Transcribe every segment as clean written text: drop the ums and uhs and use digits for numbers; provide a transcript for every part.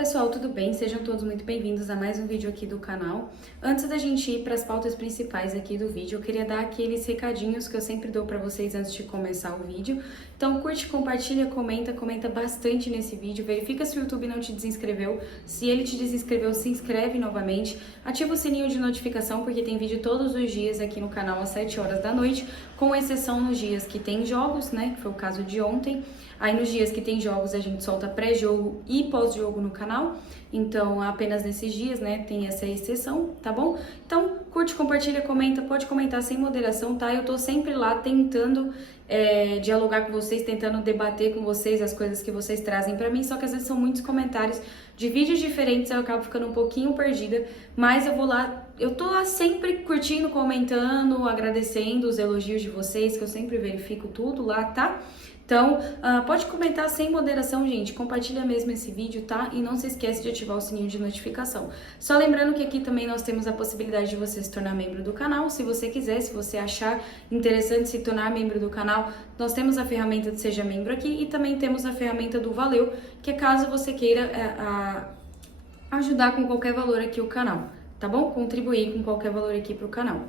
pessoal, tudo bem? Sejam todos muito bem-vindos a mais um vídeo aqui do canal. Antes da gente ir para as pautas principais aqui do vídeo, eu queria dar aqueles recadinhos que eu sempre dou para vocês antes de começar o vídeo. Então curte, compartilha, comenta bastante nesse vídeo, verifica se o YouTube não te desinscreveu. Se ele te desinscreveu, se inscreve novamente, ativa o sininho de notificação porque tem vídeo todos os dias aqui no canal às 7 horas da noite, com exceção nos dias que tem jogos, né, que foi o caso de ontem. Aí nos dias que tem jogos a gente solta pré-jogo e pós-jogo no canal, então apenas nesses dias, né, tem essa exceção, tá bom? Então curte, compartilha, comenta, pode comentar sem moderação, tá? Eu tô sempre lá tentando dialogar com vocês, tentando debater com vocês as coisas que vocês trazem pra mim, só que às vezes são muitos comentários de vídeos diferentes, eu acabo ficando um pouquinho perdida, mas eu vou lá, eu tô lá sempre curtindo, comentando, agradecendo os elogios de vocês, que eu sempre verifico tudo lá, tá? Então, pode comentar sem moderação, gente, compartilha mesmo esse vídeo, tá? E não se esquece de ativar o sininho de notificação. Só lembrando que aqui também nós temos a possibilidade de você se tornar membro do canal, se você quiser, se você achar interessante se tornar membro do canal, nós temos a ferramenta de Seja Membro aqui e também temos a ferramenta do Valeu, que é caso você queira ajudar com qualquer valor aqui o canal, tá bom? Contribuir com qualquer valor aqui pro canal.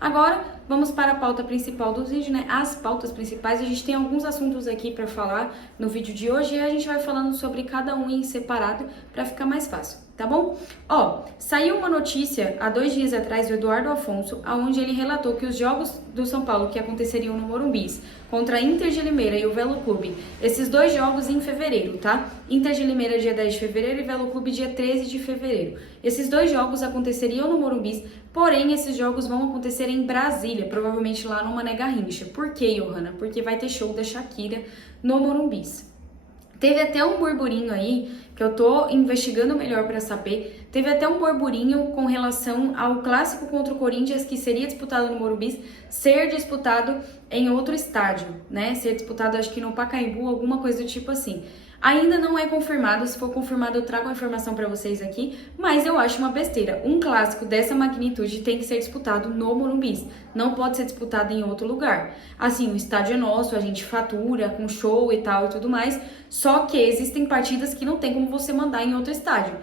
Agora, vamos para a pauta principal do vídeo, né? As pautas principais, a gente tem alguns assuntos aqui para falar no vídeo de hoje e a gente vai falando sobre cada um em separado para ficar mais fácil, tá bom? Ó, saiu uma notícia há 2 dias atrás do Eduardo Afonso, onde ele relatou que os jogos do São Paulo que aconteceriam no Morumbi contra a Inter de Limeira e o Velo Clube, esses 2 jogos em fevereiro, tá? Inter de Limeira dia 10 de fevereiro e Velo Clube dia 13 de fevereiro. Esses 2 jogos aconteceriam no Morumbi, porém esses jogos vão acontecer em Brasília, provavelmente lá no Mané Garrincha. Por quê, Johanna? Porque vai ter show da Shakira no Morumbi. Teve até um burburinho aí, que eu tô investigando melhor para saber, teve até um burburinho com relação ao clássico contra o Corinthians, que seria disputado no Morumbi, ser disputado em outro estádio, né? Ser disputado, acho que no Pacaembu, alguma coisa do tipo assim. Ainda não é confirmado, se for confirmado eu trago a informação para vocês aqui, mas eu acho uma besteira. Um clássico dessa magnitude tem que ser disputado no Morumbi, não pode ser disputado em outro lugar. Assim, o estádio é nosso, a gente fatura com show e tal e tudo mais, só que existem partidas que não tem como você mandar em outro estádio.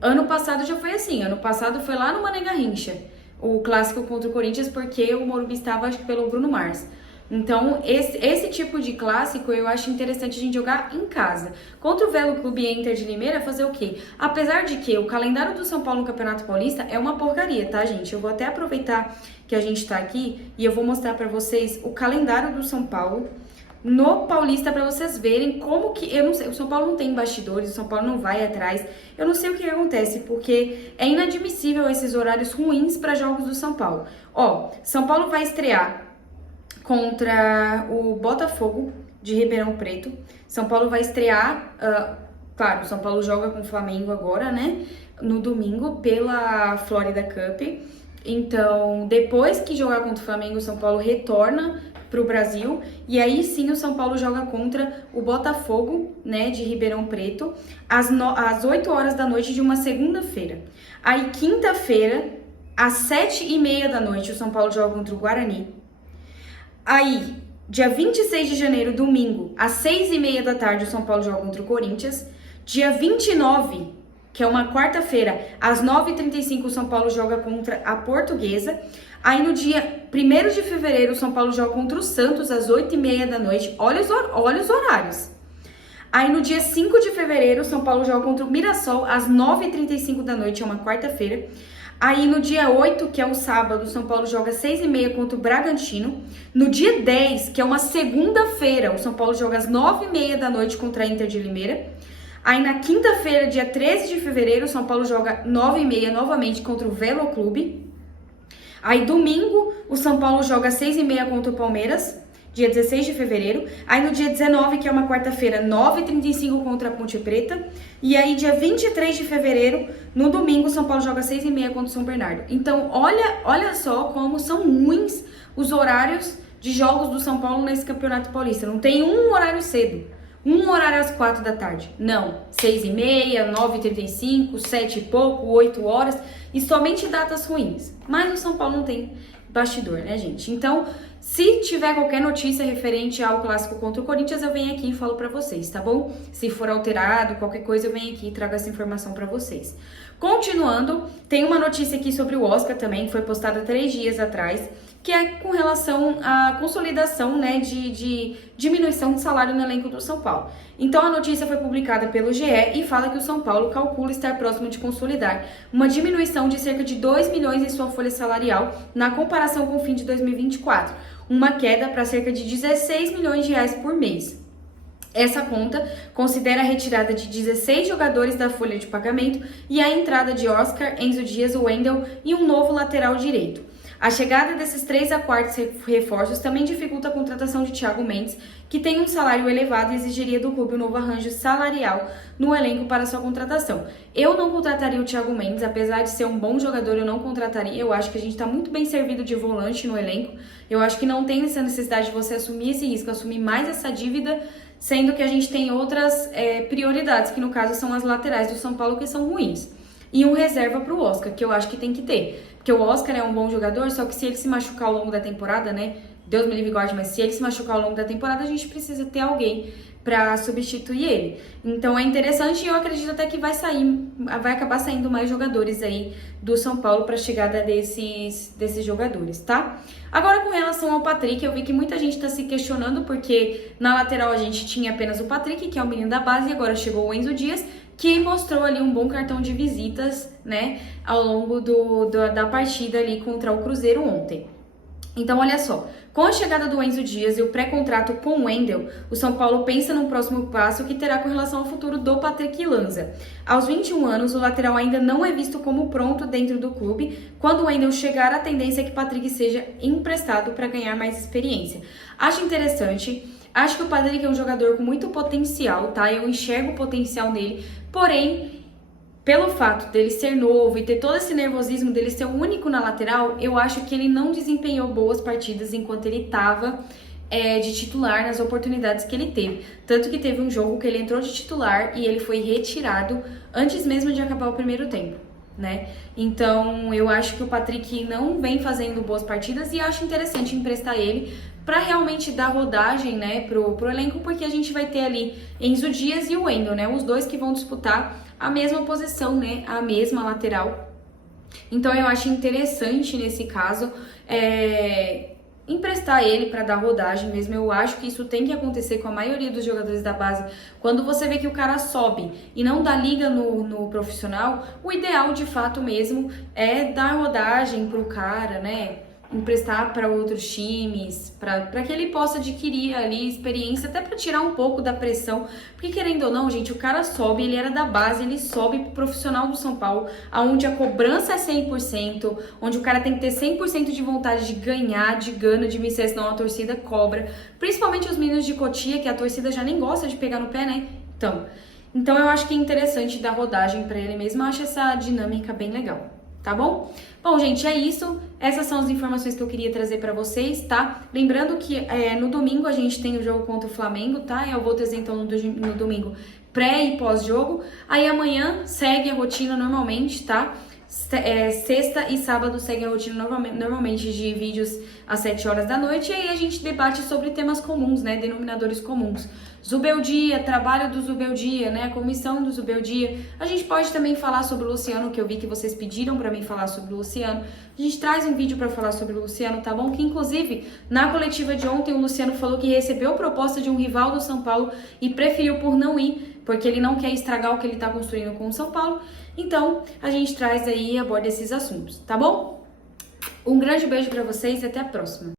Ano passado já foi assim, ano passado foi lá no Mané Garrincha, o clássico contra o Corinthians, porque o Morumbi estava, acho que pelo Bruno Mars. Então, esse tipo de clássico eu acho interessante a gente jogar em casa. Contra o Velo Clube e Inter de Limeira, fazer o quê? Apesar de que o calendário do São Paulo no Campeonato Paulista é uma porcaria, tá, gente? Eu vou até aproveitar que a gente tá aqui e eu vou mostrar pra vocês o calendário do São Paulo no Paulista pra vocês verem como que... Eu não sei, o São Paulo não tem bastidores, o São Paulo não vai atrás. Eu não sei o que acontece, porque é inadmissível esses horários ruins pra jogos do São Paulo. Ó, São Paulo vai estrear contra o Botafogo de Ribeirão Preto. São Paulo vai estrear, claro, São Paulo joga com o Flamengo agora, né? No domingo, pela Florida Cup. Então, depois que jogar contra o Flamengo, o São Paulo retorna para o Brasil. E aí sim o São Paulo joga contra o Botafogo, né? De Ribeirão Preto, às 8 horas da noite de uma segunda-feira. Aí, quinta-feira, às 7h30 da noite, o São Paulo joga contra o Guarani. Aí, dia 26 de janeiro, domingo, às 6h30 da tarde, o São Paulo joga contra o Corinthians. Dia 29, que é uma quarta-feira, às 9h35, o São Paulo joga contra a Portuguesa. Aí, no dia 1º de fevereiro, o São Paulo joga contra o Santos, às 8h30 da noite. Olha os horários. Aí, no dia 5 de fevereiro, o São Paulo joga contra o Mirassol, às 9h35 da noite, é uma quarta-feira. Aí no dia 8, que é o sábado, o São Paulo joga 6h30 contra o Bragantino. No dia 10, que é uma segunda-feira, o São Paulo joga às 9h30 da noite contra a Inter de Limeira. Aí na quinta-feira, dia 13 de fevereiro, o São Paulo joga 9h30 novamente contra o Velo Clube. Aí domingo, o São Paulo joga 6h30 contra o Palmeiras, dia 16 de fevereiro. Aí no dia 19, que é uma quarta-feira, 9h35 contra a Ponte Preta. E aí dia 23 de fevereiro, no domingo, São Paulo joga 6h30 contra o São Bernardo. Então, olha só como são ruins os horários de jogos do São Paulo nesse Campeonato Paulista. Não tem um horário cedo, um horário às 4 da tarde. Não, 6h30, 9h35, 7 e pouco, 8 horas. E somente datas ruins. Mas o São Paulo não tem bastidor, né, gente? Então, Se tiver qualquer notícia referente ao clássico contra o Corinthians, eu venho aqui e falo pra vocês, tá bom? Se for alterado, qualquer coisa, eu venho aqui e trago essa informação pra vocês. Continuando, tem uma notícia aqui sobre o Oscar também, que foi postada 3 dias atrás, que é com relação à consolidação, né, de diminuição de salário no elenco do São Paulo. Então, a notícia foi publicada pelo GE e fala que o São Paulo calcula estar próximo de consolidar uma diminuição de cerca de 2 milhões em sua folha salarial na comparação com o fim de 2024, uma queda para cerca de 16 milhões de reais por mês. Essa conta considera a retirada de 16 jogadores da folha de pagamento e a entrada de Oscar, Enzo Dias, Wendel e um novo lateral direito. A chegada desses 3 a 4 reforços também dificulta a contratação de Thiago Mendes, que tem um salário elevado e exigiria do clube um novo arranjo salarial no elenco para sua contratação. Eu não contrataria o Thiago Mendes, apesar de ser um bom jogador, eu não contrataria. Eu acho que a gente está muito bem servido de volante no elenco. Eu acho que não tem essa necessidade de você assumir esse risco, assumir mais essa dívida, sendo que a gente tem outras prioridades, que no caso são as laterais do São Paulo, que são ruins. E um reserva para o Oscar, que eu acho que tem que ter. Porque o Oscar é um bom jogador, só que se ele se machucar ao longo da temporada, né? Deus me livre e guarde, mas se ele se machucar ao longo da temporada, a gente precisa ter alguém para substituir ele. Então é interessante e eu acredito até que vai acabar saindo mais jogadores aí do São Paulo para a chegada desses jogadores, tá? Agora com relação ao Patrick, eu vi que muita gente está se questionando porque na lateral a gente tinha apenas o Patrick, que é o menino da base, e agora chegou o Enzo Dias, que mostrou ali um bom cartão de visitas, né, ao longo da partida ali contra o Cruzeiro ontem. Então, olha só, com a chegada do Enzo Dias e o pré-contrato com o Wendel, o São Paulo pensa num próximo passo que terá com relação ao futuro do Patrick Lanza. Aos 21 anos, o lateral ainda não é visto como pronto dentro do clube. Quando o Wendel chegar, a tendência é que Patrick seja emprestado para ganhar mais experiência. Acho interessante. Acho que o Patrick é um jogador com muito potencial, tá? Eu enxergo o potencial nele, porém, pelo fato dele ser novo e ter todo esse nervosismo dele ser o único na lateral, eu acho que ele não desempenhou boas partidas enquanto ele estava de titular nas oportunidades que ele teve. Tanto que teve um jogo que ele entrou de titular e ele foi retirado antes mesmo de acabar o primeiro tempo, né? Então, eu acho que o Patrick não vem fazendo boas partidas e acho interessante emprestar ele para realmente dar rodagem, né, pro elenco, porque a gente vai ter ali Enzo Dias e o Wendel, né, os dois que vão disputar a mesma posição, né, a mesma lateral. Então eu acho interessante nesse caso emprestar ele para dar rodagem mesmo. Eu acho que isso tem que acontecer com a maioria dos jogadores da base. Quando você vê que o cara sobe e não dá liga no profissional, o ideal de fato mesmo é dar rodagem pro cara, né? Emprestar para outros times, para que ele possa adquirir ali experiência, até para tirar um pouco da pressão, porque querendo ou não, gente, o cara sobe, ele era da base, ele sobe pro profissional do São Paulo, aonde a cobrança é 100%, onde o cara tem que ter 100% de vontade de ganhar, de gana, de vencer, senão a torcida cobra, principalmente os meninos de Cotia, que a torcida já nem gosta de pegar no pé, né? Então eu acho que é interessante dar rodagem para ele mesmo, eu acho essa dinâmica bem legal. Tá bom? Bom, gente, é isso. Essas são as informações que eu queria trazer pra vocês, tá? Lembrando que no domingo a gente tem o jogo contra o Flamengo, tá? Eu vou trazer então no domingo pré e pós-jogo. Aí amanhã segue a rotina normalmente, tá? Sexta e sábado segue a rotina normalmente de vídeos às 7 horas da noite. E aí a gente debate sobre temas comuns, né? Denominadores comuns. Zubeldia, trabalho do Zubeldia, né? A comissão do Zubeldia. A gente pode também falar sobre o Luciano, que eu vi que vocês pediram pra mim falar sobre o Luciano. A gente traz um vídeo pra falar sobre o Luciano, tá bom? Que inclusive, na coletiva de ontem, o Luciano falou que recebeu proposta de um rival do São Paulo e preferiu por não ir, porque ele não quer estragar o que ele tá construindo com o São Paulo. Então, a gente traz aí e aborda esses assuntos, tá bom? Um grande beijo pra vocês e até a próxima.